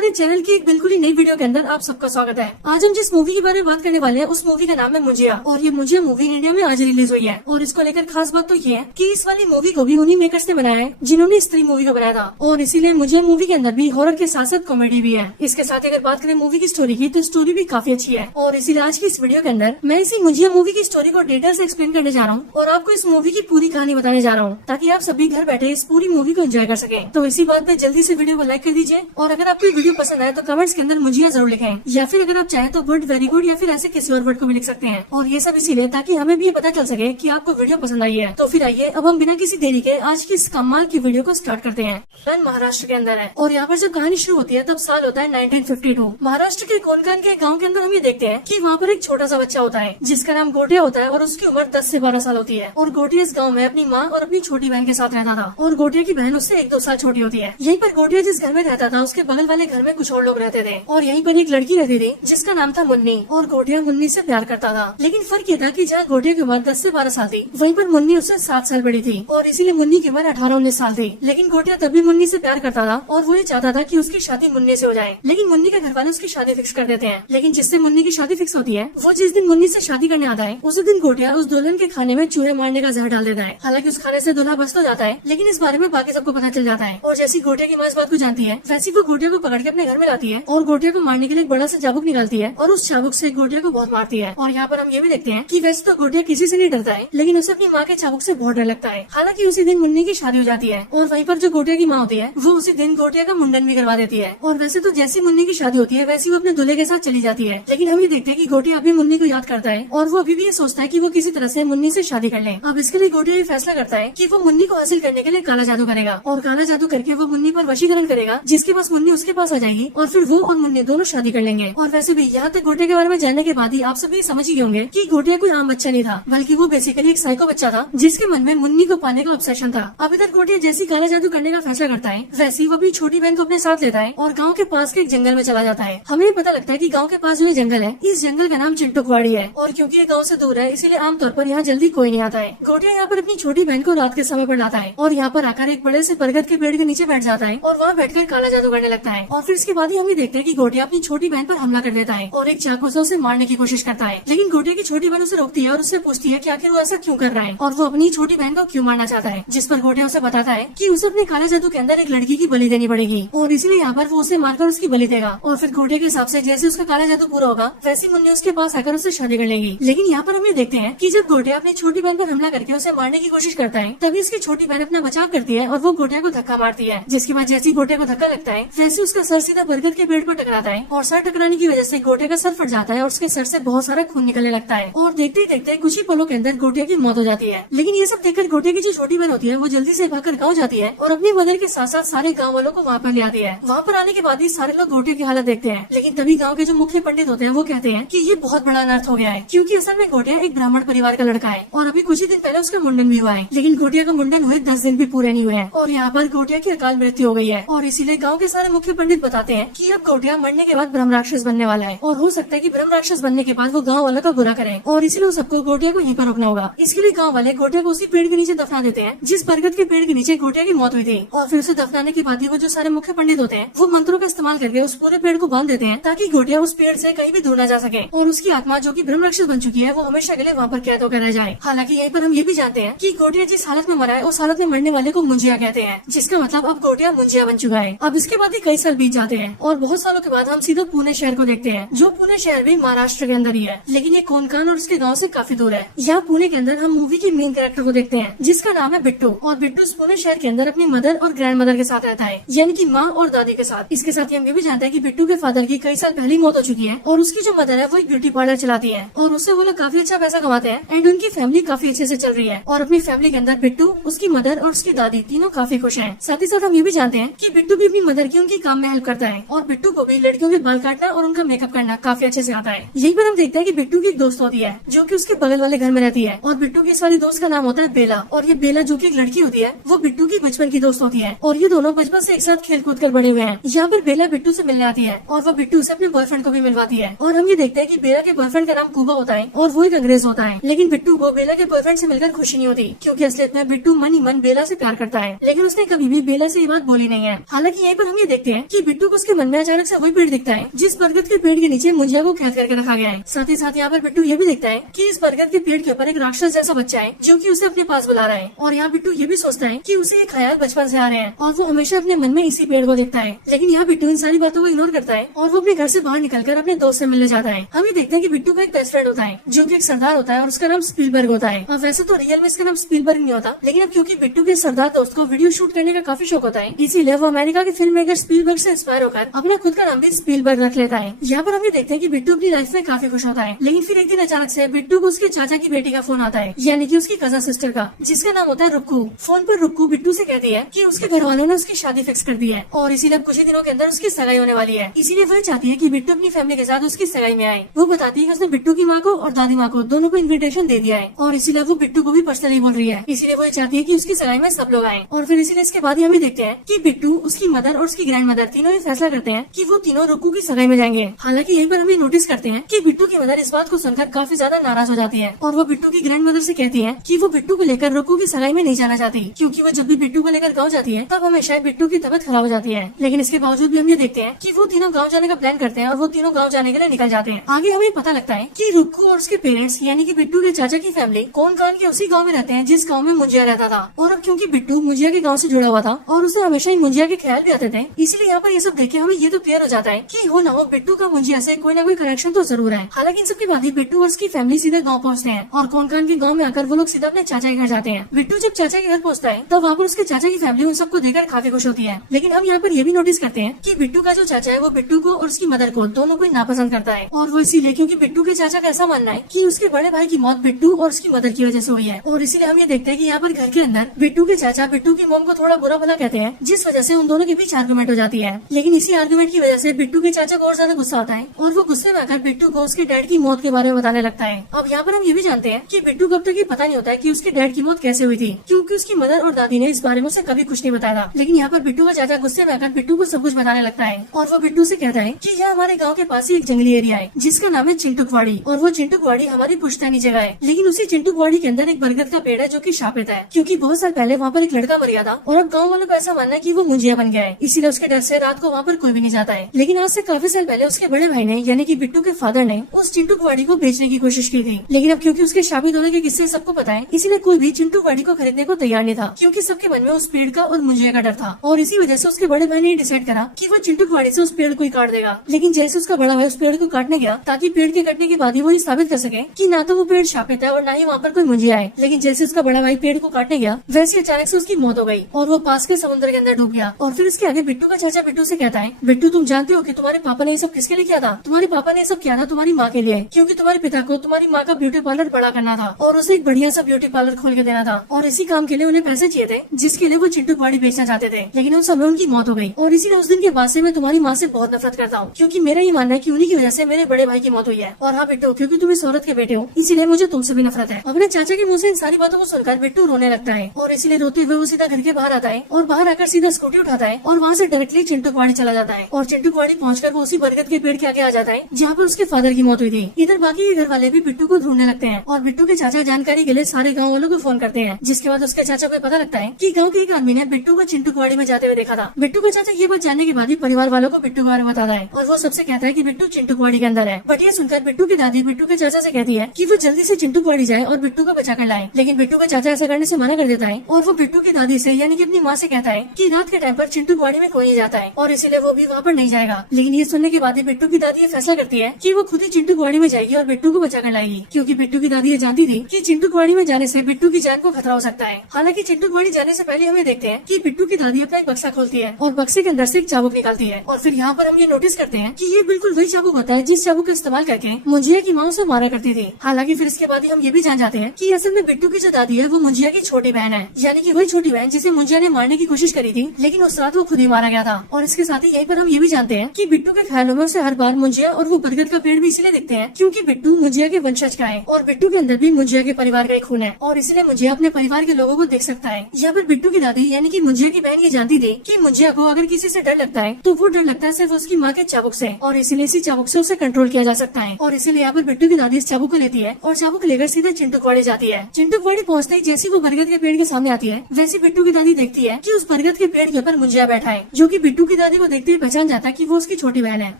हमारे चैनल की एक बिल्कुल ही नई वीडियो के अंदर आप सबका स्वागत है। आज हम जिस मूवी के बारे में बात करने वाले हैं उस मूवी का नाम है मुझिया, और ये मुझिया मूवी इंडिया में आज रिलीज हुई है। और इसको लेकर खास बात तो ये है कि इस वाली मूवी को भी उन्हीं मेकर्स ने बनाया है जिन्होंने स्त्री मूवी को बनाया था, और इसीलिए मुझिया मूवी के अंदर भी हॉरर के साथ साथ कॉमेडी भी है। इसके साथ अगर बात करें मूवी की स्टोरी की तो स्टोरी भी काफी अच्छी है, और इसीलिए आज की इस वीडियो के अंदर मैं इसी मुझिया मूवी की स्टोरी को डिटेल से एक्सप्लेन करने जा रहा हूँ और आपको इस मूवी की पूरी कहानी बताने जा रहा हूँ, ताकि आप सभी घर बैठे इस पूरी मूवी को एंजॉय कर सके। तो इसी बात पे जल्दी से वीडियो को लाइक कर दीजिए, और अगर आपको वीडियो पसंद आए तो कमेंट्स के अंदर मुझिया जरूर लिखें, या फिर अगर आप चाहें तो गुड, वेरी गुड या फिर ऐसे किसी और वर्ड को भी लिख सकते हैं। और ये सब इसीलिए ताकि हमें भी ये पता चल सके कि आपको वीडियो पसंद आई है। तो फिर आइए अब हम बिना किसी देरी के आज की इस कमाल की वीडियो को स्टार्ट करते हैं। महाराष्ट्र के अंदर है, और यहाँ पर जब कहानी शुरू होती है तब साल होता है 1952। महाराष्ट्र के कोलकान के गाँव के अंदर हम ये देखते हैं कि वहाँ पर एक छोटा सा बच्चा होता है जिसका नाम गोटिया होता है, और उसकी उम्र 10 से 12 साल होती है। और गोटिया इस गाँव में अपनी माँ और अपनी छोटी बहन के साथ रहता था, और गोटिया की बहन उससे 1-2 साल छोटी होती है। यहीं पर गोटिया जिस घर में रहता था उसके बगल वाले घर में कुछ और लोग रहते थे, और यहीं पर एक लड़की रहती थी जिसका नाम था मुन्नी, और गोटिया मुन्नी से प्यार करता था। लेकिन फर्क ये था कि जहाँ गोटिया की उम्र 10 से 12 साल थी वहीं पर मुन्नी उससे 7 साल बड़ी थी, और इसीलिए मुन्नी की उम्र 18-19 साल थी। लेकिन गोटिया तभी मुन्नी से प्यार करता था, और वो ये चाहता था कि उसकी शादी मुन्नी से हो जाए। लेकिन मुन्नी के घर वाले उसकी शादी फिक्स कर देते हैं। लेकिन जिससे मुन्नी की शादी फिक्स होती है वो जिस दिन मुन्नी से शादी करने आता है उसी दिन गोटिया उस दुल्हन के खाने में चूहे मारने का जहर डाल देता है। हालांकि उस खाने से दूल्हा बच तो जाता है, लेकिन इस बारे में बाकी सबको पता चल जाता है। और जैसी गोटिया की माँ इस बात को जानती है वैसी वो गोटिया को पकड़ के अपने घर में लाती है, और गोटिया को मारने के लिए एक बड़ा सा चाबुक निकालती है, और उस चाबुक से गोटिया को बहुत मारती है। और यहाँ पर हम ये भी देखते हैं कि वैसे तो गोटिया किसी से नहीं डरता है, लेकिन उसे अपनी माँ के चाबुक से बहुत डर लगता है। हालांकि उसी दिन मुन्नी की शादी हो जाती है, और वहीं पर जो गोटिया की माँ होती है वो उसी दिन गोटिया का मुंडन भी करवा देती है। और वैसे तो जैसी मुन्नी की शादी होती है वैसी वो अपने दूल्हे के साथ चली जाती है, लेकिन हम ये देखते हैं कि गोटिया अभी मुन्नी को याद करता है, और वो अभी भी ये सोचता है कि वो किसी तरह से मुन्नी से शादी कर ले। अब इसके लिए गोटिया ये फैसला करता है कि वो मुन्नी को हासिल करने के लिए काला जादू करेगा, और काला जादू करके वो मुन्नी पर वशीकरण करेगा, जिसके पास मुन्नी उसके पास आ जाएगी, और फिर वो और मुन्नी दोनों शादी कर लेंगे। और वैसे भी यहाँ तक गोटिया के बारे में जानने के बाद ही आप सभी समझ ही होंगे कि गोटिया कोई आम बच्चा नहीं था, बल्कि वो बेसिकली एक साइको बच्चा था जिसके मन में मुन्नी को पाने का ऑब्सेशन था। अब इधर गोटिया जैसी काला जादू करने का फैसला करता है वैसी वो अपनी छोटी बहन को अपने साथ लेता है और गाँव के पास के एक जंगल में चला जाता है। हमें पता लगता है कि गाँव के पास जो ये जंगल है इस जंगल का नाम चिंटुकवाड़ी है, और क्योंकि ये गाँव से दूर है इसीलिए आमतौर पर यहाँ जल्दी कोई नहीं आता है। गोटिया यहाँ पर अपनी छोटी बहन को रात के समय पर लाता है, और यहाँ पर आकर एक बड़े से बरगद के पेड़ के नीचे बैठ जाता है, और वहाँ बैठकर काला जादू करने लगता है। और फिर इसके बाद ही हम ये देखते हैं कि गोटिया अपनी छोटी बहन पर हमला कर देता है, और एक चाकू से उसे मारने की कोशिश करता है। लेकिन गोटिया की छोटी बहन उसे रोकती है और उससे पूछती है कि आखिर वो ऐसा क्यों कर रहा है, और वो अपनी छोटी बहन को क्यों मारना चाहता है। जिस पर गोटिया उसे बताता है कि उसे अपने काला जादू के अंदर एक लड़की की बलि देनी पड़ेगी, और इसीलिए यहाँ पर वो उसे मारकर उसकी बलि देगा। और फिर गोटिया के हिसाब से जैसे उसका काला जादू पूरा होगा वैसी मुन्नी उसके पास आकर उससे शादी कर लेगी। लेकिन यहाँ पर हम ये देखते हैं कि जब गोटिया अपनी छोटी बहन पर हमला करके उसे मारने की कोशिश करता है तभी उसकी छोटी बहन अपना बचाव करती है और वो गोटिया को धक्का मारती है। जिसके बाद जैसी गोटिया को धक्का लगता है वैसे उसका सर सीधा बरगद के पेड़ पर टकराता है, और सर टकराने की वजह से गोटिया का सर फट जाता है और उसके सर से बहुत सारा खून निकलने लगता है। और देखते ही देखते कुछ ही पलों के अंदर गोटिया की मौत हो जाती है। लेकिन ये सब देखकर गोटिया की जो छोटी बहन होती है वो जल्दी से भागकर गाँव जाती है और अपनी मदर के साथ साथ सारे गाँव वालों को वहाँ पर ले आती है। वहाँ पर आने के बाद ही सारे लोग गोटिया की हालत देखते हैं, लेकिन तभी गाँव के जो मुख्य पंडित होते हैं वो कहते हैं कि ये बहुत बड़ा अनर्थ हो गया है, क्योंकि असल में गोटिया एक ब्राह्मण परिवार का लड़का है, और अभी कुछ ही दिन पहले उसका मुंडन भी हुआ है। लेकिन गोटिया का मुंडन हुए 10 दिन भी पूरे नहीं हुए हैं, और यहाँ पर गोटिया की अकाल मृत्यु हो गई है। और इसीलिए गाँव के सारे मुख्य पंडित बताते हैं कि अब गोटिया मरने के बाद ब्रह्म राक्षस बनने वाला है, और हो सकता है कि ब्रह्म राक्षस बनने के बाद वो गाँव वालों का बुरा करे, और इसलिए सबको गोटिया को यहीं पर रोकना होगा। इसके लिए गाँव वाले गोटिया को उसी पेड़ के नीचे दफना देते हैं जिस बरगद के पेड़ के नीचे गोटिया की मौत हुई थी। और फिर उसे दफनाने के बाद ही वो जो सारे मुख्य पंडित होते हैं वो मंत्रों का इस्तेमाल करके उस पूरे पेड़ को बांध देते हैं ताकि गोटिया उस पेड़ से कहीं भी दूर न जा सके, और उसकी आत्मा जो कि ब्रह्म राक्षस बन चुकी है वो हमेशा के लिए वहाँ पर कैद होकर रह जाए। हालांकि यहीं पर हम ये भी जानते हैं कि गोटिया जिस हालत में मरा है उस हालत में मरने वाले को मुंजिया कहते हैं, जिसका मतलब अब गोटिया मुंजिया बन चुका है। अब इसके बाद ही कई साल बीत जाते हैं, और बहुत सालों के बाद हम सीधा पुणे शहर को देखते हैं, जो पुणे शहर भी महाराष्ट्र के अंदर ही है, लेकिन ये कोनकान और उसके गाँव से काफी दूर है। यहाँ पुणे के अंदर हम मूवी के मेन कैरेक्टर को देखते हैं जिसका नाम है बिट्टू, और बिट्टू इस पुणे शहर के अंदर अपनी मदर और ग्रैंड मदर के साथ रहता है, यानी कि माँ और दादी के साथ। इसके साथ ही हम ये भी जानते हैं कि बिट्टू के फादर की कई साल पहले मौत हो चुकी है, और उसकी जो मदर है वो एक ब्यूटी पार्लर चलाती है, और उससे वो लोग काफी अच्छा पैसा कमाते हैं, एंड उनकी फैमिली काफी अच्छे से चल रही है। और अपनी फैमिली के अंदर बिट्टू, उसकी मदर और उसकी दादी तीनों काफी खुश हैं। साथ ही साथ हम ये भी जानते हैं कि बिट्टू भी अपनी मदर की उनकी काम में हेल्प करता है, और बिट्टू को भी लड़कियों के बाल काटना और उनका मेकअप करना काफी अच्छे से आता है। यही पर हम देखते हैं कि बिट्टू की एक दोस्त होती है जो कि उसके बगल वाले घर में रहती है, और बिट्टू की इस वाली दोस्त का नाम होता है बेला, और ये बेला जो कि एक लड़की होती है वो बिट्टू की बचपन की दोस्त होती है, और ये दोनों बचपन से एक साथ खेल कूद कर बड़े हुए हैं। यहाँ पर बेला बिट्टू से मिलने आती है, और वो बिट्टू से अपने बॉयफ्रेंड को भी मिलवाती है, और हम ये देखते हैं कि बेला के बॉयफ्रेंड का नाम कुबा होता है, और वो एक अंग्रेज होता है। लेकिन बिट्टू को बेला के बॉयफ्रेंड से मिलकर खुशी नहीं होती, क्योंकि असलियत में बिट्टू मन ही मन बेला से प्यार करता है, लेकिन उसने कभी भी बेला से ये बात बोली नहीं है। हालांकि यहीं पर हम ये देखते हैं कि कि बिट्टू को उसके मन में अचानक से वही पेड़ दिखता है जिस बरगद के पेड़ के नीचे मुंजिया को कैद करके रखा गया है। साथ ही साथ यहाँ पर बिट्टू ये भी देखता है कि इस बरगद के पेड़ के ऊपर एक राक्षस जैसा बच्चा है जो कि उसे अपने पास बुला रहा है। और यहाँ बिट्टू ये भी सोचता है कि उसे ये ख्याल बचपन से आ रहे हैं और वो हमेशा अपने मन में इसी पेड़ को देखता है। लेकिन यहाँ बिट्टू इन सारी बातों को इग्नोर करता है और वो अपने घर से बाहर निकलकर अपने दोस्त से मिलने जाता है। हम ये देखते हैं कि बिट्टू का एक बेस्ट फ्रेंड होता है जो कि एक सरदार होता है और उसका नाम स्पीलबर्ग होता है। अब वैसे तो रियल में इसका नाम स्पीलबर्ग नहीं होता, लेकिन अब क्योंकि बिट्टू के सरदार दोस्त को वीडियो शूट करने का काफी शौक होता है, इसीलिए वो अमेरिका के फिल्म मेकर स्पीलबर्ग से इंस्पायर होकर अपना खुद का नाम भी स्पीलबर्ग रख लेता है। यहाँ पर हम ये देखते हैं कि बिट्टू अपनी लाइफ में काफी खुश होता है, लेकिन फिर एक दिन अचानक से बिट्टू को उसके चाचा की बेटी का फोन आता है, यानी कि उसकी कजन सिस्टर का, जिसका नाम होता है रुक्कू। फोन पर रुक्कू बिट्टू से कहती है कि उसके घर वालों ने उसकी शादी फिक्स कर दी है और इसीलिए अब कुछ ही दिनों के अंदर उसकी सगाई होने वाली है। इसीलिए वह चाहती है कि बिट्टू अपनी फैमिली के साथ उसकी सगाई में आए। वो बताती है कि उसने बिट्टू की माँ को और दादी माँ को दोनों को इन्विटेशन दे दिया है और इसीलिए वो बिट्टू को भी पर्सनली बोल रही है। इसीलिए वो चाहती है कि उसकी सगाई में सब लोग आए। और फिर इसीलिए इसके बाद हम देखते हैं कि बिट्टू, उसकी मदर और उसकी ग्रैंड मदर तीनों फैसला करते हैं कि वो तीनों रुक्कू की सगाई में जाएंगे। हालांकि यहीं पर हम नोटिस करते हैं कि बिट्टू की मदर इस बात को सुनकर काफी ज्यादा नाराज हो जाती है और वो बिट्टू की ग्रैंड मदर से कहती है कि वो बिट्टू को लेकर रुक्कू की सगाई में नहीं जाना चाहती, क्योंकि वो जब भी बिट्टू को लेकर गाँव जाती है तब हमेशा बिट्टू की तबीयत खराब हो जाती है। लेकिन इसके बावजूद भी हम ये देखते हैं कि वो तीनों गाँव जाने का प्लान करते हैं और वो तीनों गाँव जाने के लिए निकल जाते हैं। आगे हमें पता लगता है कि रुक्कू और उसके पेरेंट्स यानी कि बिट्टू के चाचा की फैमिली कोन कान के उसी गाँव में रहते हैं जिस गाँव में मुंजिया रहता था। और अब क्योंकि बिट्टू मुंजिया के गाँव से जुड़ा हुआ था और उसे हमेशा ही मुंजिया के ख्याल भी आते थे, इसलिए यहाँ पर ये सब देख के हमें ये तो क्लियर हो जाता है कि हो ना हो बिट्टू का मुंजिया से कोई ना कोई कनेक्शन तो जरूर है। हालांकि इन सबके बाद ही बिट्टू और उसकी फैमिली सीधे गाँव पहुँचते हैं और कोनकान के गाँव में आकर वो लोग सीधा अपने चाचा के घर जाते हैं। बिट्टू जब चाचा के घर पहुँचता है तब वहाँ पर उसके चाचा की फैमिली उन सबको देखकर काफी खुश होती है। लेकिन हम यहाँ पर ये भी नोटिस करते हैं कि बिट्टू का जो चाचा है वो बिट्टू को और उसकी मदर को दोनों को नापसंद करता है और वो इसीलिए क्योंकि बिट्टू के चाचा का ऐसा मानना है कि उसके बड़े भाई की मौत बिट्टू और उसकी मदर की वजह से हुई है। और इसीलिए हम ये देखते हैं कि यहाँ पर घर के अंदर बिट्टू के चाचा बिट्टू की मॉम को थोड़ा बुरा भला कहते हैं, जिस वजह से उन दोनों के बीच आर्गुमेंट हो जाती है। लेकिन इसी आर्गुमेंट की वजह से बिट्टू के चाचा को और ज्यादा गुस्सा आता है और वो गुस्से में आकर बिट्टू को उसके डैड की मौत के बारे में बताने लगता है। अब यहाँ पर हम ये भी जानते हैं कि बिट्टू को अब तक ये पता नहीं होता है कि उसके डैड की मौत कैसे हुई थी, क्योंकि उसकी मदर और दादी ने इस बारे में उसे कभी कुछ नहीं बताया था। लेकिन यहाँ पर बिट्टू का चाचा गुस्से में आकर बिट्टू को सब कुछ बताने लगता है और वो बिट्टू से कहता है कि यह हमारे गाँव के पास ही एक जंगली एरिया है जिसका नाम है चिंटुकवाड़ी और वो चिंटुकवाड़ी हमारी पुश्तैनी जगह है। लेकिन उसी चिंटुकवाड़ी के अंदर एक बरगद का पेड़ है जो कि शापित है, क्योंकि बहुत साल पहले वहाँ पर एक लड़का मर गया था और अब गाँव वालों को ऐसा मानना है कि वो मुंजिया बन गया है, इसीलिए उसके डर से रात को वहाँ पर कोई भी नहीं जाता है। लेकिन आज से काफी साल पहले उसके बड़े भाई ने यानी कि बिट्टू के फादर ने उस चिंटुकवाड़ी को बेचने की कोशिश की थी। लेकिन अब क्योंकि उसके शापित होने के किस्से सबको पता है, इसीलिए कोई भी चिंटुकवाड़ी को खरीदने को तैयार नहीं था, क्योंकि सबके मन में उस पेड़ का और मुंजिया का डर था। और इसी वजह से उसके बड़े भाई ने डिसाइड करा कि वो चिंटुकवाड़ी से उस पेड़ को ही काट देगा। लेकिन जैसे उसका बड़ा भाई उस पेड़ को काटने गया ताकि पेड़ के कटने के बाद ही वो साबित कर सके कि ना तो वो पेड़ शापित है और ना ही वहाँ पर कोई मुंजिया है। लेकिन जैसे उसका बड़ा भाई पेड़ को काटने गया वैसे अचानक से उसकी मौत हो गई और वो पास के समुद्र के अंदर डूब गया। और फिर इसके आगे बिट्टू का चाचा बिट्टू से कहता है, बिट्टू तुम जानते हो कि तुम्हारे पापा ने ये सब किसके लिए किया था? तुम्हारे पापा ने ये सब किया था तुम्हारी माँ के लिए, क्योंकि तुम्हारे पिता को तुम्हारी माँ का ब्यूटी पार्लर बड़ा करना था और उसे एक बढ़िया सा ब्यूटी पार्लर खोल के देना था और इसी काम के लिए उन्हें पैसे चाहिए थे जिसके लिए वो चिंटुकवाड़ी बेचना चाहते थे। लेकिन उन समय उनकी मौत हो गई और इसीलिए उस दिन के बाद से मैं तुम्हारी माँ से बहुत नफरत करता हूँ, क्योंकि मेरा ये मानना है कि उन्हीं की वजह से मेरे बड़े भाई की मौत हुई है। और हाँ बिट्टू, क्योंकि तुम इस औरत के बेटे हो इसीलिए मुझे तुमसे भी नफरत है। अपने चाचा के मुँह से इन सारी बातों को सुनकर बिट्टू रोने लगता है और इसीलिए रोते हुए वो सीधा घर के बाहर आता है और बाहर आकर सीधा स्कूटी उठाता है और वहाँ से डायरेक्टली चिंटुकवाड़ी चला जाता है। और चिंटुकवाड़ी पहुंचकर वो उसी बरगद के पेड़ के आगे आ जाता है जहाँ पर उसके फादर की मौत हुई थी। इधर बाकी के घर वाले भी बिट्टू को ढूंढने लगते हैं और बिट्टू के चाचा जानकारी के लिए सारे गाँव वालों को फोन करते हैं, जिसके बाद उसके चाचा को पता लगता है कि गाँव के एक आदमी ने बिट्टू को चिंटुकवाड़ी में जाते हुए देखा था। बिट्टू का चाचा ये बात जानने के बाद ही परिवार वालों को बिट्टू के बारे में बताता है और वो सबसे कहता है कि बिट्टू चिंटुकवाड़ी के अंदर है। बट ये सुनकर बिट्टू की दादी बिट्टू के चाचा से कहती है कि वो जल्दी से चिंटुकवाड़ी जाए और बिट्टू को बचा कर लाए। लेकिन बिट्टू का चाचा ऐसा करने से मना कर देता है और वो बिट्टू की दादी से यानी कि अपनी माँ से कहता है कि रात के टाइम पर चिंटुकवाड़ी में कोई नहीं जाता है और इसीलिए वो भी वहाँ पर नहीं जाएगा। लेकिन ये सुनने के बाद ही बिट्टू की दादी ये फैसला करती है कि वो खुद ही चिंटुकवाड़ी में जाएगी और बिट्टू को बचा कर लाएगी, क्योंकि बिट्टू की दादी ये जानती थी कि चिंटुकवाड़ी में जाने से बिट्टू की जान को खतरा हो सकता है। हालांकि चिंटुकवाड़ी जाने से पहले हमें देखते हैं कि बिट्टू की दादी अपना एक बक्सा खोलती है और बक्से के अंदर से एक चाबुक निकालती है और फिर यहाँ पर हम ये नोटिस करते हैं कि ये बिल्कुल वही चाबुक होता है जिस चाबुक का इस्तेमाल करके मुंजिया की माँ उसे मारा करती थी। हालांकि फिर इसके बाद हम ये भी जान जाते हैं कि असल में बिट्टू की जो दादी है वो मुंजिया की छोटी बहन है, यानी कि वही छोटी बहन जिसे मुंजिया ने मारने की कोशिश करी थी, लेकिन उस रात वो खुद ही मारा गया था। और इसके साथ ही यहीं पर हम ये भी जानते हैं कि बिट्टू के ख्यालों में उसे हर बार मुंजिया और वो बरगद का पेड़ भी इसलिए दिखते हैं क्योंकि बिट्टू मुंजिया के वंशज का है और बिट्टू के अंदर भी मुंजिया के परिवार का एक खून है और इसलिए मुंजिया अपने परिवार के लोगों को देख सकता है। यहाँ पर बिट्टू की दादी यानी कि मुंजिया की बहन ये जानती थी कि मुंजिया को अगर किसी से डर लगता है तो वो डर लगता है सिर्फ उसकी माँ के चाबुक से और इसीलिए इसी चाबुक से उसे कंट्रोल किया जा सकता है। और इसीलिए यहाँ पर बिट्टू की दादी इस चाबुक को लेती है और चाबुक लेकर सीधा चिंटुकवाड़ी जाती है। चिंटुकवाड़ी पहुँचते ही जैसी वो बरगद के पेड़ के सामने आती है वैसी बिट्टू की दादी देखती है कि उस बरगद के पेड़ के ऊपर मुंजिया बैठा है जो कि बिट्टू की दादी को देखते ही पहचान जाता है कि वो उसकी छोटी बहन है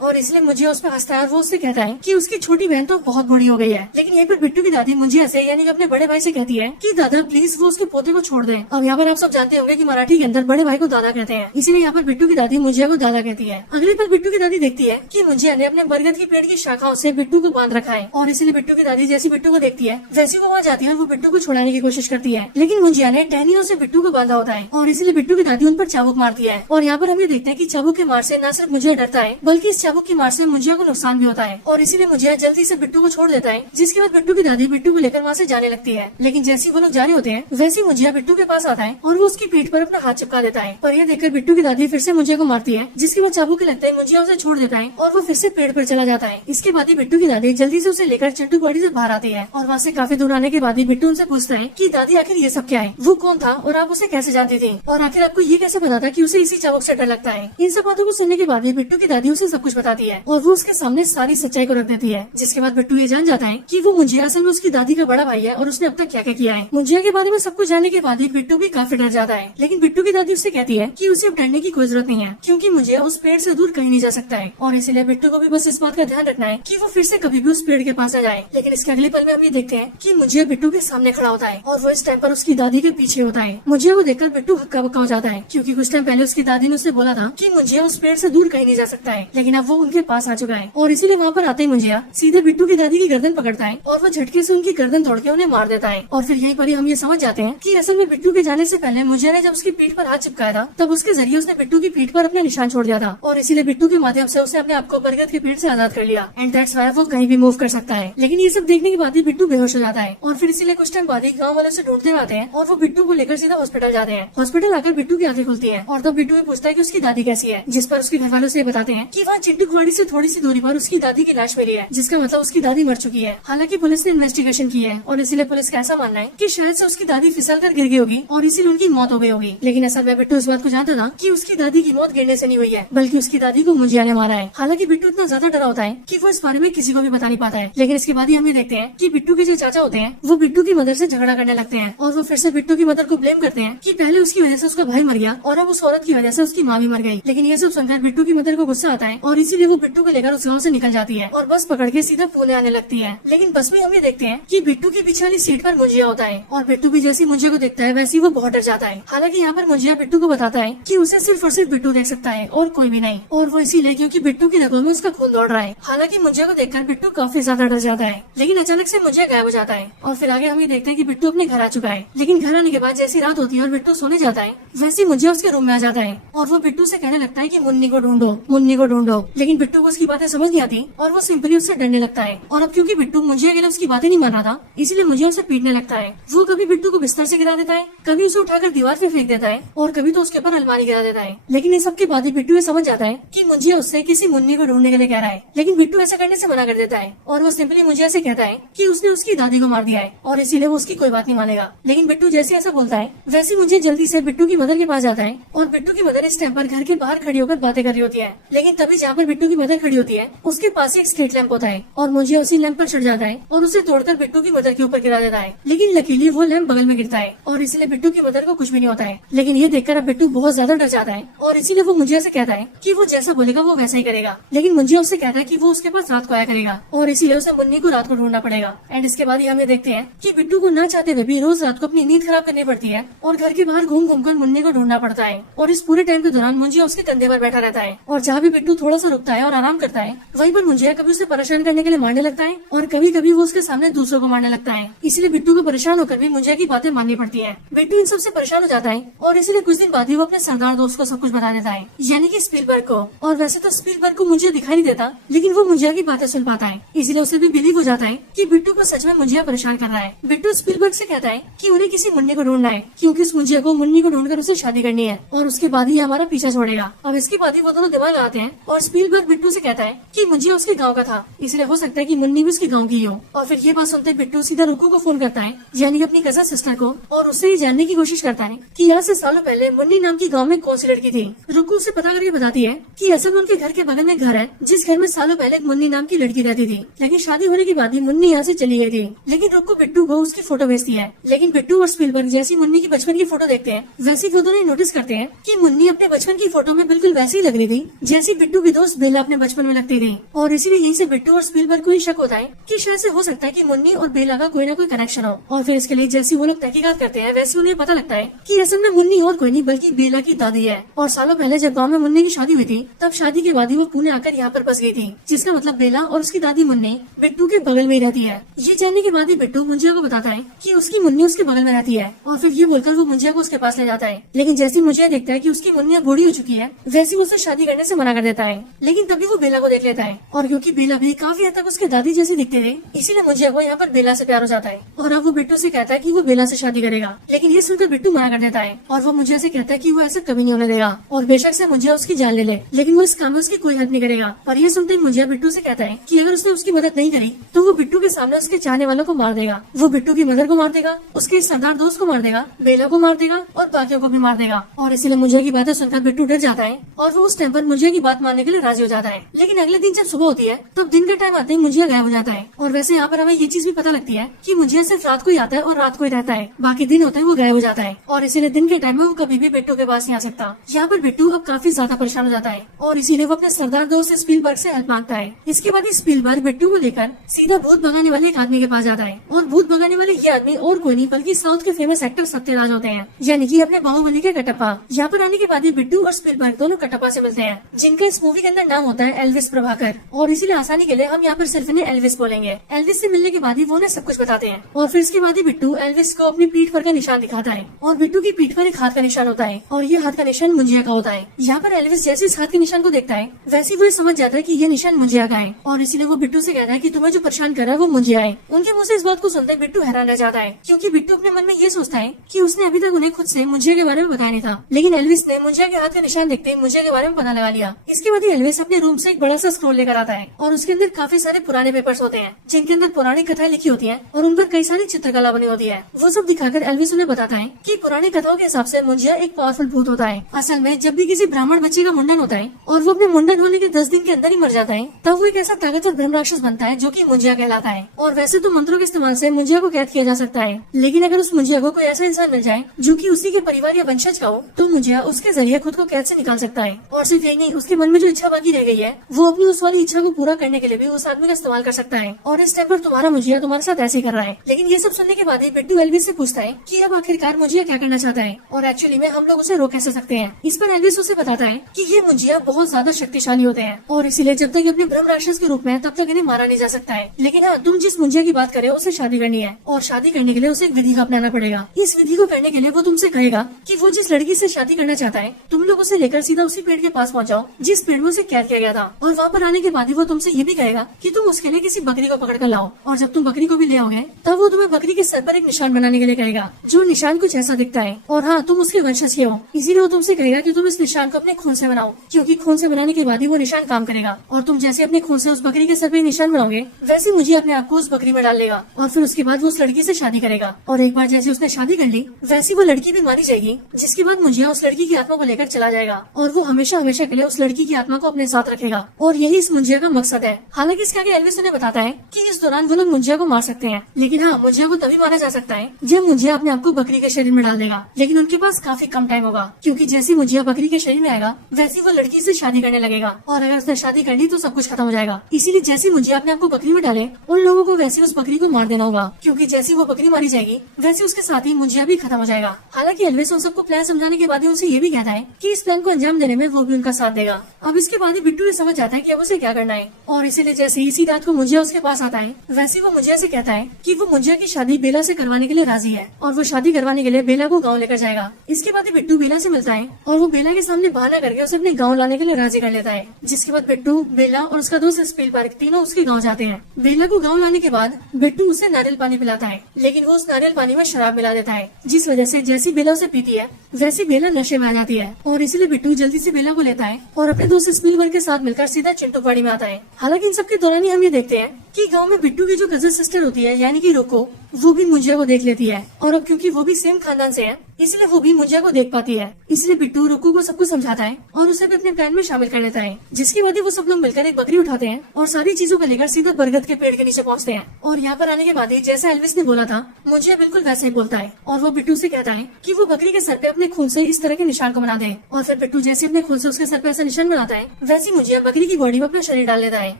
और इसलिए मुझे उस पर हंसता है और वो उससे कहता है कि उसकी छोटी बहन तो बहुत बड़ी हो गई है। लेकिन यहीं पर बिट्टू की दादी मुझे ऐसे यानी कि अपने बड़े भाई से कहती है कि दादा प्लीज वो उसके पोते को छोड़ दें। अब यहाँ पर आप सब जानते होंगे कि मराठी के अंदर बड़े भाई को दादा कहते हैं, इसीलिए यहाँ पर बिट्टू की दादी मुझे को दादा कहती है। अगले पल बिट्टू की दादी देखती है कि मुझे ने अपने बरगद के पेड़ की शाखाओं से बिट्टू को बांध रखा है और इसलिए बिट्टू की दादी जैसी बिट्टू को देखती है वैसी वो वहाँ जाती है और वो बिट्टू को छुड़ाने की कोशिश करती है। लेकिन मुंजिया ने टहनियों से बिट्टू को बांधा होता है और इसलिए बिट्टू की दादी उन पर चाबुक मारती है। और यहाँ पर हम ये देखते हैं कि चाबुक के मार से न सिर्फ मुझे डरता है बल्कि इस चाबुक की मार से मुंजिया को नुकसान भी होता है और इसीलिए मुंजिया जल्दी से बिट्टू को छोड़ देता है। जिसके बाद बिट्टू की दादी बिट्टू को लेकर वहाँ से जाने लगती है। लेकिन जैसे वो लोग जा रहे होते हैं वैसे मुंजिया बिट्टू के पास आता है और वो उसकी पीठ पर अपना हाथ चिपका देता है। पर यह देखकर बिट्टू की दादी फिर से मुंजिया को मारती है, जिसके बाद चाबुक के लगता है मुंजिया उसे छोड़ देता है और वो फिर से पेड़ पर चला जाता है। इसके बाद ही बिट्टू की दादी जल्दी से उसे लेकर चिंटू गाड़ी से बाहर आती है और वहाँ से काफी दूर आने के बाद ही बिट्टू उनसे पूछता है कि दादी आखिर ये सब क्या है, वो कौन था और आप उसे कैसे जानती थी और आखिर आपको ये कैसे पता था कि उसे इसी चाबुक से डर लगता है। इन सब बातों को सुनने के बाद ही बिट्टू की दादी उसे सब कुछ बताती है और वो उसके सामने सारी सच्चाई को रख देती है। जिसके बाद बिट्टू ये जान जाता है कि वो मुंजिया असल में उसकी दादी का बड़ा भाई है और उसने अब तक क्या क्या किया है। मुंजिया के बारे में सब कुछ जानने के बाद ही बिट्टू भी काफी डर जाता है। लेकिन बिट्टू की दादी उससे कहती है कि उसे अब डरने की कोई जरूरत नहीं है क्योंकि मुंजिया उस पेड़ से दूर कहीं नहीं जा सकता है और इसीलिए बिट्टू को भी बस इस बात का ध्यान रखना है कि वो फिर से कभी भी उस पेड़ के पास न जाए। लेकिन इसके अगले पल में हम ये देखते हैं कि मुंजिया बिट्टू के सामने खड़ा होता है और वो इस टाइम पर उसकी दादी के पीछे होता है। मुंजिया को देखकर बिट्टू हक्का बक्का हो जाता है क्योंकि कुछ टाइम पहले उसकी दादी ने उससे बोला था कि मुंजिया उस पेड़ से दूर कहीं नहीं जा सकता है, लेकिन अब वो उनके पास आ चुका है और इसीलिए वहाँ पर आते ही मुंजिया सीधे बिट्टू की दादी की गर्दन पकड़ता है और वो झटके से उनकी गर्दन तोड़ के उन्हें मार देता है। और फिर यहीं पर ही हम ये समझ जाते हैं कि असल में बिट्टू के जाने से पहले मुंजिया ने जब उसकी पीठ पर हाथ चिपकाया था तब उसके जरिए उसने बिट्टू की पीठ पर अपना निशान छोड़ दिया था और इसीलिए बिट्टू के माध्यम से उसने अपने आप को बरगद के पेड़ से आजाद कर लिया एंड दैट्स व्हाई वो कहीं भी मूव कर सकता है। लेकिन ये सब देखने के बाद ही बिट्टू बेहोश हो जाता है और फिर इसीलिए कुछ टाइम बाद ही गाँव वाले उसे ढूंढते आते हैं और वो बिट्टू को लेकर सीधा हॉस्पिटल जाते हैं। हॉस्पिटल आकर बिट्टू की आंखें खुलती है और तब बिट्टू भी पूछता है कि उसकी दादी कैसी है, जिस पर उसके घर वालों से बताते हैं कि वहाँ चिंटू गुवाड़ी से थोड़ी सी दूरी पर उसकी दादी की लाश मिली है, जिसका मतलब उसकी दादी मर चुकी है। हालांकि पुलिस ने इन्वेस्टिगेशन की है और इसीलिए पुलिस का ऐसा मानना है कि शायद से उसकी दादी फिसल कर गिर गई होगी और इसीलिए उनकी मौत हो गई होगी। लेकिन असल में बिट्टू इस बात को जानता था कि उसकी दादी की मौत गिरने से नहीं हुई है बल्कि उसकी दादी को मुंजिया ने मारा है। हालांकि बिट्टू इतना ज्यादा डरा होता है कि वो इस बारे में किसी को भी बता नहीं पाता है। लेकिन इसके बाद ही हम ये देखते हैं कि बिट्टू के जो चाचा होते हैं वो बिट्टू की मदर से झगड़ा करने लगते हैं और वो फिर से बिट्टू की मदर को ब्लेम करते हैं कि पहले उसकी वजह से उसका भाई मर गया और अब उस औरत की वजह से उसकी माँ भी मर गई। लेकिन ये सब सुनकर बिट्टू की मदर को गुस्सा आता है और इसीलिए वो बिट्टू को लेकर उस गाँव से निकल जाती है और बस पकड़ के सीधा पुणे आने लगती है। लेकिन बस में हम ये देखते हैं कि बिट्टू की पीछे वाली सीट पर मुंजिया होता है और बिट्टू भी जैसी मुंजिया को देखता है वैसे वो बहुत डर जाता है। हालांकि यहाँ पर मुंजिया बिट्टू को बताता है कि उसे सिर्फ और सिर्फ बिट्टू देख सकता है और कोई भी नहीं, और वो इसीलिए क्योंकि बिट्टू की रगों में उसका खून दौड़ रहा है। हालांकि मुंजिया को देखकर बिट्टू काफी ज्यादा डर जाता है। लेकिन अचानक से मुंजिया गायब हो जाता है और फिर आगे हम ये देखते हैं कि बिट्टू अपने घर आ चुका है। लेकिन घर आने के बाद जैसी रात होती है और बिट्टू सोने जाता है वैसे मुंजिया उसके रूम में आ जाता है और वो बिट्टू से कहने लगता है कि मुन्नी को ढूंढो, मुन्नी को ढूंढो। लेकिन बिट्टू को उसकी बातें समझ नहीं आती और वो सिंपली उससे डरने लगता है। और अब क्योंकि बिट्टू मुंजिया के लिए उसकी बातें नहीं मान रहा था इसलिए मुंजिया उसे पीटने लगता है। वो कभी बिट्टू को बिस्तर से गिरा देता है, कभी उसे उठाकर दीवार पे फेंक देता है और कभी तो उसके ऊपर अलमारी गिरा देता है। लेकिन इन सबके बाद ही बिट्टू ये समझ जाता है कि मुंजिया उससे किसी मुन्नी को ढूंढने के लिए कह रहा है। लेकिन बिट्टू ऐसा करने से मना कर देता है और वो सिंपली मुंजिया से कहता है कि उसने उसकी दादी को मार दिया है और इसीलिए वो उसकी कोई बात नहीं मानेगा। लेकिन बिट्टू जैसे ऐसा बोलता है वैसे मुंजिया जल्दी से बिट्टू की मदर के पास जाता है और बिट्टू की मदर इस टाइम पर घर के बाहर खड़ी होकर बातें कर रही होती है। लेकिन तभी जहाँ पर बिट्टू की मदर खड़ी होती है उसके पास एक स्ट्रीट लैंप होता है और मुंजिया उसी लैंप पर चढ़ जाता है और उसे तोड़कर बिट्टू की मदर के ऊपर गिरा देता है। लेकिन लकीली वो लैंप बगल में गिरता है और इसलिए बिट्टू की मदर को कुछ भी नहीं होता है। लेकिन ये देखकर अब बिट्टू बहुत ज्यादा डर जाता है और इसीलिए वो मुंजिया से कहता है कि वो जैसा बोलेगा वो वैसा ही करेगा। लेकिन मुंजिया उससे कहता है कि वो उसके पास रात को आया करेगा और इसीलिए उसे मुन्नी को रात को ढूंढना पड़ेगा। एंड इसके बाद हम ये देखते हैं कि बिट्टू को न चाहते हुए भी रोज रात को अपनी नींद खराब करनी पड़ती है और घर के बाहर घूम घूम कर मुन्नी को ढूंढना पड़ता है। और इस पूरे टाइम के दौरान मुंजिया उसके कंधे पर बैठा रहता है और जहाँ भी बिट्टू थोड़ा सा रुकता है और आराम करता है वहीं पर मुंजिया कभी उसे परेशान करने के लिए मारने लगता है और कभी कभी वो उसके सामने दूसरों को मारने लगता है। इसलिए बिट्टू को परेशान होकर भी मुंजिया की बातें माननी पड़ती है। बिट्टू इन सबसे परेशान हो जाता है और इसीलिए कुछ दिन बाद ही वो अपने सरदार दोस्त को सब कुछ बता देता है, यानी कि स्पीलबर्ग को। और वैसे तो स्पीलबर्ग को मुंजिया दिखाई नहीं देता लेकिन वो मुंजिया की बातें सुन पाता है, इसलिए उसे भी बिलीव हो जाता है कि बिट्टू को सच में मुंजिया परेशान कर रहा है। बिट्टू स्पीलबर्ग से कहता है कि उन्हें किसी मुन्नी को ढूंढना है क्योंकि इस मुंजिया को मुन्नी को ढूंढकर उसे शादी करनी है और उसके बाद ही हमारा पीछा छोड़ेगा। अब इसके बाद ही वो दोनों दिमाग लगाते हैं और स्पीलबर्ग बिट्टू से कहता है कि मुंजिया उसके गाँव का था इसलिए हो सकता है कि मुन्नी भी उसके गाँव की हो। और फिर ये बात सुनते बिट्टू सीधा रुक्कू को फोन करता है, यानी अपनी कजन सिस्टर को, और उससे ये जानने की कोशिश करता है कि यहाँ से सालों पहले मुन्नी नाम की गाँव में कौन सी लड़की थी। रुक्कू उसे पता करके बताती है कि असल में उनके घर के बगल में घर है जिस घर में सालों पहले एक मुन्नी नाम की लड़की रहती थी, लेकिन शादी होने के बाद ही मुन्नी यहाँ से चली गई थी। लेकिन रुक्कू बिट्टू को उसकी फोटो भेजती है। लेकिन बिट्टू और स्पीलबर्ग जैसी मुन्नी की बचपन की फोटो देखते हैं वैसे वो दोनों नोटिस करते हैं कि मुन्नी अपने बचपन की फोटो में बिल्कुल वैसी ही लग रही थी जैसी बिट्टू की दोस्त बेला अपने बचपन में लगती थी। और इसीलिए यहीं से बिट्टू और स्पीलबर्ग को ही शक होता है कि शायद से हो सकता है कि मुन्नी और बेला का कोई ना कोई कनेक्शन हो। और फिर इसके लिए जैसे वो लोग तहकीकात करते हैं वैसे उन्हें पता लगता है कि असल में मुन्नी और कोई नहीं बल्कि बेला की दादी है। और सालों पहले जब गाँव में मुन्नी की शादी हुई थी तब शादी के बाद ही वो पुणे आकर यहाँ पर बस गई थी, जिसका मतलब बेला और उसकी दादी मुन्नी बिट्टू के बगल में ही रहती है। ये जानने के बाद ही बिट्टू मुंजिया को बताता है कि उसकी मुन्नी उसके बगल में रहती है और फिर ये बोलकर वो मुंजिया को उसके पास ले जाता है। लेकिन जैसे मुंजिया देखता है कि उसकी मुन्नी बूढ़ी हो चुकी है वैसे वो उसे शादी करने से मना कर देता है। लेकिन तभी वो बेला को देख लेता है और क्योंकि बेला भी काफी हद तक उसके दादी जैसी दिखते थे इसीलिए मुंजिया को यहाँ पर बेला से प्यार हो जाता है और अब वो बिट्टू से कहता है कि वो बेला से शादी करेगा। लेकिन ये सुनकर बिट्टू मना कर देता है और वो मुंजिया से कहता है कि वो ऐसा कभी नहीं होने देगा और बेशक से मुंजिया उसकी जान ले लेकिन वो इस काम में उसकी कोई हेल्प नहीं करेगा। और ये सुनते ही मुंजिया बिट्टू से कहता है कि अगर उसने उसकी मदद नहीं करी तो वो बिट्टू के सामने उसके चाहने वालों को मार देगा। वो बिट्टू की मदर को मार देगा, उसके सरदार दोस्त को मार देगा, बेला को मार देगा और बाकियों को भी मार देगा। और इसीलिए मुंजिया की बातें सुनकर बिट्टू डर जाता है और वो उस टाइम पर मुंजिया की बात मानने के लिए राजी हो जाता है। लेकिन अगले दिन जब सुबह होती है तब दिन का टाइम आते ही मुंजिया गायब हो जाता है। और वैसे यहाँ पर हमें ये चीज भी पता लगती है कि मुंजिया सिर्फ रात को ही आता है और रात को ही रहता है, बाकी दिन होते हैं वो गायब हो जाता है। और इसीलिए दिन के टाइम में वो कभी भी बिट्टू के पास नहीं आ सकता। यहाँ पर बिट्टू अब काफी ज्यादा परेशान हो जाता है और इसीलिए वो अपने सरदार दोस्त स्पीलबर्ग से हेल्प मांगता है। इसके बाद स्पीलबर्ग बिट्टू को लेकर सीधा भूत भगाने वाले एक आदमी के पास जाता है और भूत भगाने वाले ये आदमी और कोई नहीं बल्कि साउथ के फेमस एक्टर सत्यराज होते हैं, यानी कि अपने बाहुबली के कटप्पा। यहाँ पर आने के बाद ही बिट्टू और स्पीलबर्ग दोनों कटप्पा से मिलते हैं, जिनका इस मूवी के अंदर नाम होता है एल्विस प्रभाकर। और इसीलिए आसानी के लिए हम यहाँ पर सिर्फ इन्हें एल्विस बोलेंगे। एल्विस से मिलने के बाद ही वो उन्हें सब कुछ बताते हैं और फिर इसके बाद ही बिट्टू एल्विस को अपनी पीठ पर का निशान दिखाता है और बिट्टू की पीठ पर एक हाथ का निशान होता है और ये हाथ का निशान मुंजिया का होता है। यहाँ पर एल्विस जैसे इस हाथ के निशान को देखता है वैसे वो समझ जाता है कि ये निशान मुंजिया का है और इसीलिए वो बिट्टू से कहता है कि तुम्हें जो परेशान कर रहा है वो मुंजिया है। उनके मुंह से इस बात को सुनते बिट्टू हैरान रह जाता है क्योंकि बिट्टू अपने मन में ये सोचता है कि उसने अभी तक उन्हें खुद से मुंजिया के बारे में बताया नहीं था, लेकिन एल्विस ने मुंजिया के हाथ का निशान देखते ही मुंजिया के बारे में पता लगा लिया। इसके बाद एल्विस अपने रूम से एक बड़ा सा स्क्रोल लेकर आता है और उसके अंदर काफी सारे पुराने पेपर्स होते हैं जिनके अंदर पुरानी कथाएं लिखी होती है और उन पर कई सारी चित्रकला बनी होती है। वो सब दिखाकर एल्विस उन्हें बताता है कि पुरानी कथाओं के हिसाब से मुंजिया एक पावरफुल भूत होता है। असल में जब भी किसी ब्राह्मण बच्चे का मुंडन होता है और वो अपने मुंडन होने के 10 दिन के अंदर ही मर जाता है तब वो एक ऐसा ताकतवर ब्रह्म राक्षस बनता है जो कि मुंजिया कहलाता है। और वैसे तो मंत्रों के इस्तेमाल से मुंजिया को कैद किया जा सकता है, लेकिन अगर उस मुंजिया को कोई ऐसा इंसान मिल जाए जो कि उसी के परिवार या वंशज का हो तो मुंजिया उसके जरिए खुद को कैद से निकाल सकता है। और सिर्फ यही नहीं, उसके मन में जो इच्छा बाकी रह गई है वो अपनी उस वाली इच्छा को पूरा करने के लिए भी उस आदमी का इस्तेमाल कर सकता है। और इस टाइम पर तुम्हारा मुंजिया तुम्हारे साथ ऐसे कर रहा है। लेकिन ये सब सुनने के बाद ही बिट्टू एल्विस से पूछता है कि अब आखिरकार मुंजिया क्या करना चाहता है और एक्चुअली में हम लोग उसे रोक कैसे सकते हैं। इस पर एल्विस उसे बताता है कि ये मुंजिया बहुत ज्यादा शक्तिशाली होते हैं और इसीलिए जब तक अपने ब्रह्म राक्षस के रूप में तब तक इन्हें मारा नहीं जा सकता है। लेकिन हाँ, तुम जिस मुंजिया की बात करे उसे शादी करनी है और शादी करने के लिए उसे एक विधि का अपनाना पड़ेगा। इस विधि को करने के लिए वो तुमसे कहेगा कि वो जिस लड़की से शादी करना चाहता है तुम लोग उसे लेकर सीधा उसी पेड़ के पास पहुँच जाओ जिस पेड़ में उसे कैद किया गया था। और वहाँ पर आने के बाद ही वो तुमसे ये भी कहेगा कि तुम उसके लिए किसी बकरी को पकड़ कर लाओ और जब तुम बकरी को भी ले आओगे तब वो तुम्हें बकरी के सर पर एक निशान बनाने के लिए कहेगा जो निशान कुछ ऐसा दिखता है। और हाँ, तुम उसके वंशज के हो इसीलिए वो तुमसे कहेगा कि तुम इस निशान को अपने खून से बनाओ क्योंकि खून से बनाने के बाद ही वो निशान काम करेगा। और तुम जैसे अपने खून से उस बकरी के सर पे निशान बनाओगे वैसे मुझे अपने आप को उस बकरी में डाल लेगा और फिर उसके बाद वो उस लड़की से शादी करेगा। और एक बार जैसे उसने शादी कर ली वैसी वो लड़की भी मारी जाएगी, जिसके बाद मुझे उस लड़की की आत्मा को लेकर चला जाएगा और वो हमेशा हमेशा के लिए उस लड़की की आत्मा को अपने साथ रखेगा। और यही इस मुंजिया का मकसद है। हालांकि इसके आगे एल्विस उन्हें बताता है कि इस दौरान वो लोग मुंजिया को मार सकते हैं, लेकिन हाँ, मुंजिया को तभी मारा जा सकता है जब मुंजिया अपने आप को बकरी के शरीर में डाल देगा। लेकिन उनके पास काफी कम टाइम होगा क्योंकि जैसे मुंजिया बकरी के शरीर में आएगा वैसे वो लड़की से शादी करने लगेगा और अगर उसने शादी कर ली तो सब कुछ खत्म हो जाएगा। इसीलिए जैसे मुंजिया अपने आप को बकरी में डाले उन लोगों को वैसे उस बकरी को मार देना होगा क्योंकि जैसे वो बकरी मारी जाएगी वैसे उसके साथ ही मुंजिया भी खत्म हो जाएगा। हालांकि एल्विस उन सबको प्लान समझाने के बाद ही उसे ये भी कहता है कि इस प्लान को अंजाम देने में वो भी उनका साथ देगा। अब इसके बाद ही बिट्टू ये समझ जाता है कि अब उसे क्या करना है और इसीलिए जैसे इसी रात को मुंजिया उसके पास आता है वैसे वो मुंजिया से कहता है कि वो मुंजिया की शादी बेला से करवाने के लिए राजी है और वो शादी करवाने के लिए बेला को गाँव लेकर जाएगा। इसके बाद ही बिट्टू बेला से मिलता है और वो बेला के सामने बहाना करके उसे अपने गाँव लाने के लिए राजी कर लेता है। जिसके बाद बिट्टू, बेला और उसका दोस्त स्पीलबर्ग तीनों उसके गाँव जाते हैं। बेला को गाँव लाने के बाद बिट्टू उसे नारियल पानी पिलाता है, लेकिन वो उस नारियल पानी में शराब मिला देता है, जिस वजह से जैसी बेला उसे पीती है वैसी बेला नशे में आ जाती है और इसलिए बिट्टू जल्दी से बेला को लेता है और अपने दोस्त स्पीलबर्ग के साथ मिलकर सीधा चिंटूपाड़ी में आता है। हालांकि इन सबके दौरान ही हम ये देखते हैं कि गांव में बिट्टू की जो कजन सिस्टर होती है यानी कि रोको, वो भी मुंजिया को देख लेती है और अब क्योंकि वो भी सेम खानदान से है इसलिए वो भी मुंजिया को देख पाती है। इसलिए बिट्टू रुक्कू को सब कुछ समझाता है और उसे भी अपने प्लान में शामिल कर लेता है। जिसके बाद वो सब लोग मिलकर एक बकरी उठाते हैं और सारी चीजों को लेकर सीधा बरगद के पेड़ के नीचे पहुँचते हैं। और यहाँ पर आने के बाद जैसा एल्विस ने बोला था, मुंजिया बिल्कुल वैसे ही बोलता है और वो बिट्टू से कहता है कि वो बकरी के सर पे अपने खून से इस तरह के निशान को बना दे। और फिर बिट्टू जैसे अपने खून से उसके सर पे ऐसा निशान बनाता है, वैसे मुंजिया बकरी की बॉडी में अपना शरीर डाल लेता है।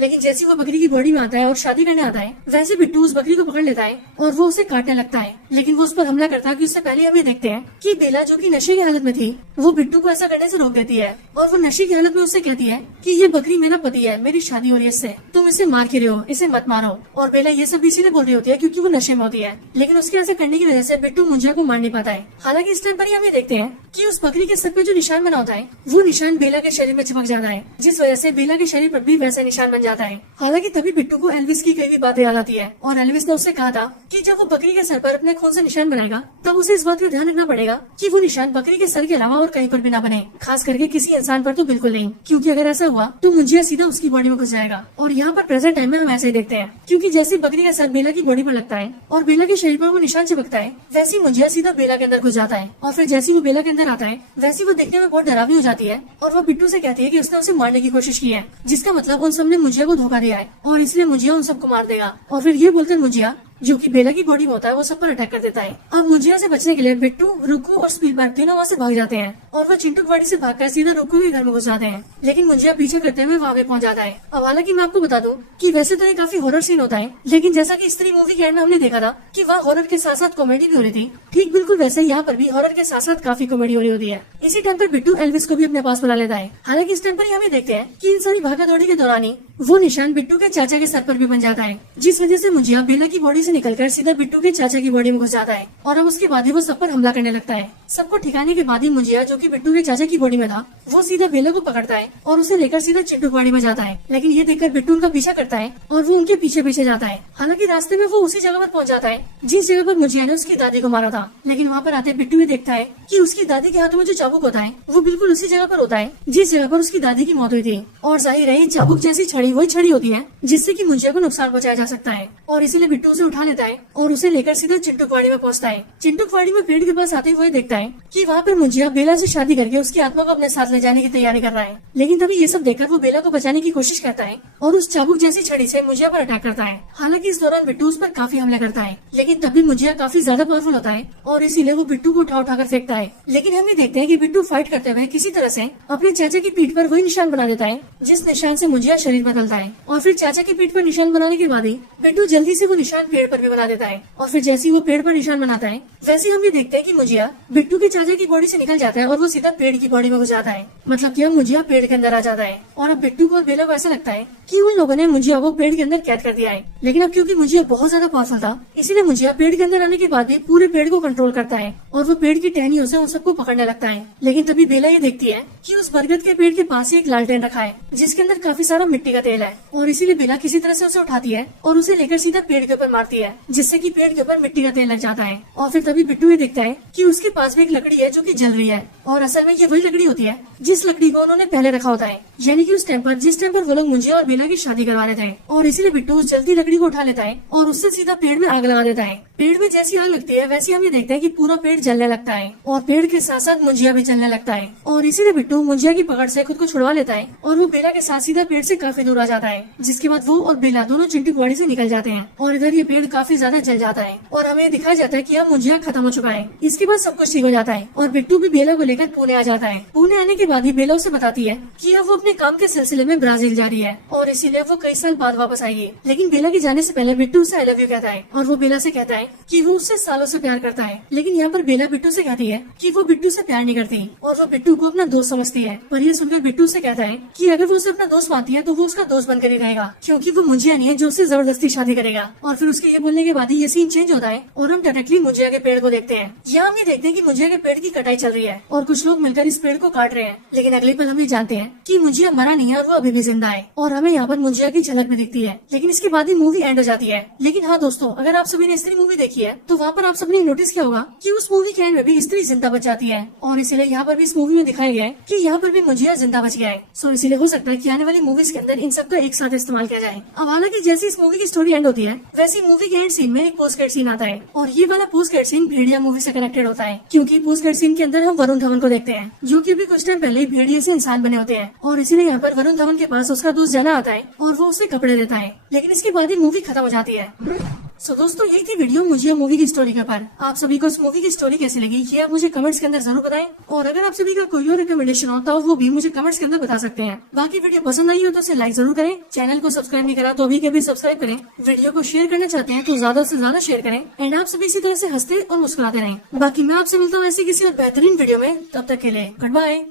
लेकिन जैसे वो बकरी की बॉडी में आता है और शादी करने आता है, वैसे बिट्टू उस बकरी को पकड़ लेता है और वो उसे काटने लगता है। लेकिन वो उस पर हमला करता है कि उससे पहले हमें देखते हैं कि बेला जो कि नशे की हालत में थी, वो बिट्टू को ऐसा करने से रोक देती है और वो नशे की हालत में उससे कहती है कि ये बकरी मेरा पति है, मेरी शादी हो रही है इससे, तुम इसे मार के रहे हो, इसे मत मारो। और बेला ये सब इसीलिए बोल रही होती है क्योंकि वो नशे में होती है। लेकिन उसके ऐसा करने की वजह से बिट्टू मुंजिया को मार नहीं पाता है। हालांकि इस टाइम पर हमें देखते हैं कि उस बकरी के सर पे जो निशान बना होता है, वो निशान बेला के शरीर में चिपक जाता है, जिस वजह से बेला के शरीर पर भी वैसा निशान बन जाता है। हालांकि तभी बिट्टू को एल्विस की कई भी बातें याद आती है और एल्विस ने उससे कहा था कि जब वो बकरी के सर पर अपने खून से निशान बनाएगा, तब उसे इस बात का ध्यान रखना पड़ेगा कि वो निशान बकरी के सर के अलावा और कहीं पर भी ना बने, खास करके किसी इंसान पर तो बिल्कुल नहीं, क्योंकि अगर ऐसा हुआ तो मुंजिया सीधा उसकी बॉडी में घुस जाएगा। और यहाँ पर प्रेजेंट टाइम में हम ऐसे ही देखते हैं, क्योंकि जैसे बकरी का सर बेला की बॉडी पर लगता है और बेला के शरीर पर वो निशान चिपकता है, वैसे ही मुंजिया सीधा बेला के अंदर घुस जाता है। और फिर जैसे वो बेला के अंदर आता है, वैसे वो देखने में बहुत डरावनी हो जाती है और वो बिट्टू से कहती है कि उसने उसे मारने की कोशिश की है, जिसका मतलब उन सबने मुंजिया को धोखा दिया है और इसलिए मुंजिया उन सबको मार देगा। और फिर ये बोलकर मुंजिया, जो कि बेला की बॉडी में होता है, वो सब पर अटैक कर देता है। अब मुंजिया से बचने के लिए बिट्टू, रुक्कू और स्पीलबर्ग तीनों वहाँ से भाग जाते हैं और वो चिंटू की बॉडी से भागकर सीधा रुक्कू के घर में घुस जाते हैं। लेकिन मुंजिया पीछे करते हुए वहाँ पे पहुँच जाता है। अब हालांकि मैं आपको बता दूं कि वैसे तो ये काफी हॉरर सीन होता है, लेकिन जैसा कि स्त्री मूवी के एंड में हमने देखा था कि वहाँ हॉरर के साथ साथ कॉमेडी भी हो रही थी, ठीक बिल्कुल वैसे यहाँ पर भी हॉरर के साथ साथ काफी कॉमेडी हो रही होती है। इसी टाइम पर बिट्टू एल्विस को भी अपने पास बुला लेता है। हालांकि इस टाइम पर हमें देखते हैं कि इन सारी भागा दौड़ी के दौरान ही वो निशान बिट्टू के चाचा के सर पर भी बन जाता है, जिस वजह से मुंजिया बेला की बॉडी से निकलकर सीधा बिट्टू के चाचा की बॉडी में घुस जाता है और अब उसके बाद ही वो सब पर हमला करने लगता है। सबको ठिकाने के बाद ही मुंजिया, जो कि बिट्टू के चाचा की बॉडी में था, वो सीधा बेला को पकड़ता है और उसे लेकर सीधा चिंटू की बॉडी में जाता है। लेकिन ये देखकर बिट्टू उनका पीछा करता है और वो उनके पीछे पीछे जाता है। हालांकि रास्ते में वो उसी जगह पर पहुंच जाता है जिस जगह पर मुंजिया ने उसकी दादी को मारा था। लेकिन वहाँ पर आते बिट्टू ये देखता है कि उसकी दादी के हाथों में जो चाबुक होता है, वो बिल्कुल उसी जगह पर होता है जिस जगह पर उसकी दादी की मौत हुई थी। और जाहिर है चाबुक जैसी छड़ी वही छड़ी होती है जिससे कि मुंजिया को नुकसान पहुंचाया जा सकता है। और इसीलिए बिट्टू उसे उठा लेता है और उसे लेकर सीधा चिंटू की बॉडी में पहुंचता है। चिंटू की बॉडी में पेड़ के पास आते हुए देखता है कि वहाँ पर मुंजिया बेला से शादी करके उसकी आत्मा को अपने साथ ले जाने की तैयारी कर रहा है। लेकिन तभी ये सब देखकर वो बेला को बचाने की कोशिश करता है और उस चाबुक जैसी छड़ी से मुंजिया पर अटैक करता है। हालांकि इस दौरान बिट्टू उस पर काफी हमले करता है, लेकिन तभी मुंजिया काफी ज्यादा पावरफुल होता है और इसीलिए वो बिट्टू को उठा कर फेंकता है। लेकिन हम ये देखते हैं कि बिट्टू फाइट करते हुए किसी तरह से अपने चाचा की पीठ पर वही निशान बना देता है जिस निशान से मुंजिया शरीर बदलता है। और फिर चाचा की पीठ पर निशान बनाने के बाद ही बिट्टू जल्दी से वो निशान पेड़ पर भी बना देता है। और फिर जैसे ही वो पेड़ पर निशान बनाता है, वैसे हम ये देखते हैं कि मुंजिया बिट्टू के चाचा की बॉडी से निकल जाता है और वो सीधा पेड़ की बॉडी में घुस जाता है। मतलब कि अब मुंजिया पेड़ के अंदर आ जाता है और अब बिट्टू को और बेला को ऐसा लगता है कि उन लोगों ने मुंजिया को पेड़ के अंदर कैद कर दिया है। लेकिन अब क्योंकि मुंजिया बहुत ज्यादा पावरफुल था, इसीलिए मुंजिया पेड़ के अंदर आने के बाद भी पूरे पेड़ को कंट्रोल करता है और वो पेड़ की टहनियों से उन सबको पकड़ने लगता है। लेकिन तभी बेला ये देखती है कि उस बरगद के पेड़ के पास ही एक लालटेन रखा है जिसके अंदर काफी सारा मिट्टी का तेल है। और इसीलिए बेला किसी तरह से उसे उठाती है और उसे लेकर सीधा पेड़ के ऊपर मारती है, जिससे कि पेड़ के ऊपर मिट्टी का तेल लग जाता है। और फिर तभी बिट्टू ये देखता है कि उसके पास भी एक लकड़ी है जो कि जल रही है और असल में ये वही लकड़ी होती है जिस लकड़ी को उन्होंने पहले रखा होता है, यानी कि उस टाइम पर जिस टाइम पर वो लोग मुंजिया और बेला की शादी करवा रहे थे। और इसीलिए बिट्टू उस जलती लकड़ी को उठा लेता है और उससे सीधा पेड़ में आग लगा देता है। पेड़ में जैसी आग लगती है वैसे हम ये देखते हैं कि पूरा पेड़ जलने लगता है और पेड़ के साथ साथ मुंजिया भी जलने लगता है। और इसीलिए बिट्टू मुंजिया की पकड़ से खुद को छुड़वा लेता है और वो बेला के साथ सीधा पेड़ से काफी दूर आ जाता है, जिसके बाद वो और बेला दोनों चिंटू की बॉडी से निकल जाते हैं और इधर ये पेड़ काफी ज्यादा जल जाता है और हमें दिखाया जाता है कि अब मुंजिया खत्म हो चुका है। इसके बाद सब कुछ ठीक हो जाता है और बिट्टू भी बेला को लेकर पुणे आ जाता है। पुणे आने के बाद ही बेला उसे बताती है कि अब वो अपने काम के सिलसिले में ब्राजील जा रही है और इसीलिए वो कई साल बाद वापस आएगी। लेकिन बेला के जाने से पहले बिट्टू उसे आई लव यू कहता है और वो बेला से कहता है कि वो उससे सालों से प्यार करता है। लेकिन यहाँ पर बेला बिट्टू से कहती है कि वो बिट्टू से प्यार नहीं करती और वो बिट्टू को अपना दोस्त समझती है। पर ये सुनकर बिट्टू से कहता है कि अगर वो उसे अपना दोस्त मानती है तो वो उसका दोस्त बनकर ही रहेगा, क्योंकि वो मुंजिया नहीं है जो उससे जबरदस्ती शादी करेगा। और फिर उसके ये बोलने के बाद ही ये सीन चेंज होता है और हम डायरेक्टली मुंजिया के पेड़ को देखते हैं। यहाँ हम ये देखते हैं कि मुंजिया के पेड़ की कटाई चल रही है और कुछ लोग मिलकर इस पेड़ को काट रहे हैं। लेकिन अगले पल हम ये जानते हैं कि मुंजिया मरा नहीं है और वो अभी भी जिंदा है और हमें यहाँ पर मुंजिया की झलक भी दिखती है। लेकिन इसके बाद ही मूवी एंड हो जाती है। लेकिन हाँ दोस्तों, अगर आप सभी ने स्त्री मूवी देखी है तो वहाँ पर आप सबने नोटिस किया होगा कि उस मूवी के एंड में भी स्त्री जिंदा बच जाती है और इसलिए यहाँ पर भी इस मूवी में दिखाया गया है कि यहाँ पर भी मुझिया जिंदा बच गया है। सो इसीलिए हो सकता है कि आने वाली मूवीज के अंदर इन सबका एक साथ इस्तेमाल किया जाए। अब हालांकि जैसी इस मूवी की स्टोरी एंड होती है वैसी मूवी के एंड सीन में एक पोस्ट क्रेडिट सीन आता है और ये वाला पोस्ट क्रेडिट सीन भेड़िया मूवी से कनेक्टेड होता है, क्योंकि पोस्ट क्रेडिट सीन के अंदर हम वरुण धवन को देखते हैं जो कि अभी कुछ टाइम पहले भेड़िए से इंसान बने होते हैं और इसीलिए यहाँ पर वरुण धवन के पास उसका दोस्त जाना आता है और वो उसे कपड़े देता है, लेकिन इसके बाद ही मूवी खत्म हो जाती है। सो दोस्तों यही थी वीडियो मुझे मूवी की स्टोरी के ऊपर। आप सभी को इस मूवी की स्टोरी कैसी लगी ये आप मुझे कमेंट्स के अंदर जरूर बताएं और अगर आप सभी का कोई और रिकमेंडेशन हो तो वो भी मुझे कमेंट्स के अंदर बता सकते हैं। बाकी वीडियो पसंद आई हो तो उसे लाइक जरूर करें, चैनल को सब्सक्राइब नहीं करा तो अभी के भी सब्सक्राइब करें, वीडियो को शेयर करना चाहते हैं तो ज्यादा से ज्यादा शेयर करें एंड आप सभी इसी तरह से हंसते और मुस्कुराते रहें। बाकी मैं आपसे मिलता हूँ ऐसी किसी और बेहतरीन वीडियो में, तब तक के लिए गुड बाय।